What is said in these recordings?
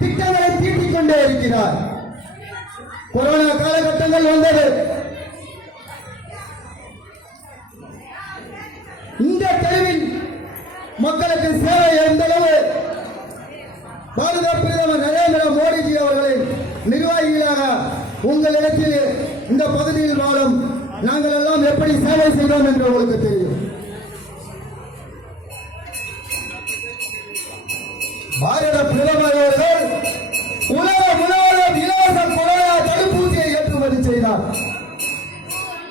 திட்டங்களை தீட்டிக் கொண்டே இருக்கிறார். கொரோனா காலகட்டங்கள் வந்தது. இந்த தெருவில் மக்களுக்கு சேவை எந்த அளவு பாரத பிரதமர் நரேந்திர மோடிஜி அவர்களின் நிர்வாகிகளாக உங்களிடத்தில் இந்த பகுதியில் வாழும் நாங்கள் எல்லாம் எப்படி சேவை செய்தோம் என்று உங்களுக்கு தெரியும். பாரத பிரதமர் அவர்கள் உலகம் முழுவதும் இலவச கொரோனா தடுப்பூசியை ஏற்றுமதி செய்தார்.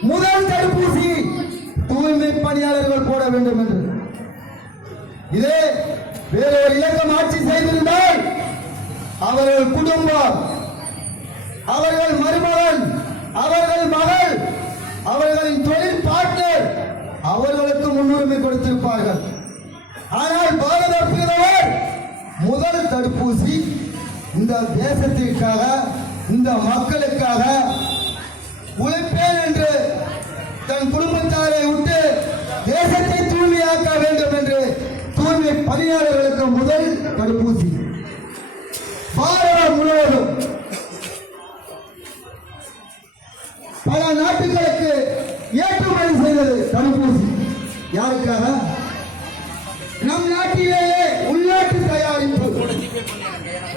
முதல் தடுப்பூசி தூய்மை பணியாளர்கள் போட வேண்டும் என்று. இதே வேறொரு இலக்கம் ஆட்சி செய்திருந்தால் அவர்கள் குடும்பம், அவர்கள் மருமகன், அவர்கள் மகள், அவர்களின் தொழில் பார்ட்னர் அவர்களுக்கு முன்னுரிமை கொடுத்திருப்பார்கள். ஆனால் பாரத பிரதமர் முதல் தடுப்பூசி இந்த தேசத்திற்காக, இந்த மக்களுக்காக உழைப்பேன் என்று தன் குடும்பத்தாரை விட்டு தேசத்தை தூய்மையாக்க வேண்டும் என்று தூய்மை பணியாளர்களுக்கு முதல் தடுப்பூசி பாரதம் முழுவதும் பல நாட்டுகளுக்கு ஏற்றுமதி செய்தது தடுப்பூசி. யாருக்காக? நம் நாட்டிலேயே உள்நாட்டு தயாரிப்பு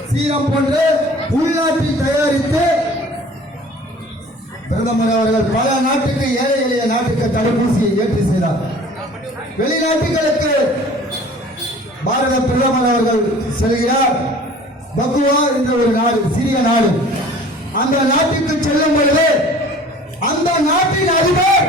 சீரம் போன்று உள்நாட்டில் தயாரித்து பிரதமர் அவர்கள் பல நாட்டுக்கு, ஏழை எளிய நாட்டுக்கு தடுப்பூசியை ஏற்றி செய்தார். வெளிநாட்டுகளுக்கு பாரத பிரதமர் அவர்கள் செல்கிறார். பக்குவா என்ற ஒரு நாடு, சிறிய நாடு. அந்த நாட்டுக்கு செல்லும் பொழுது அந்த நாட்டின் அதிபர்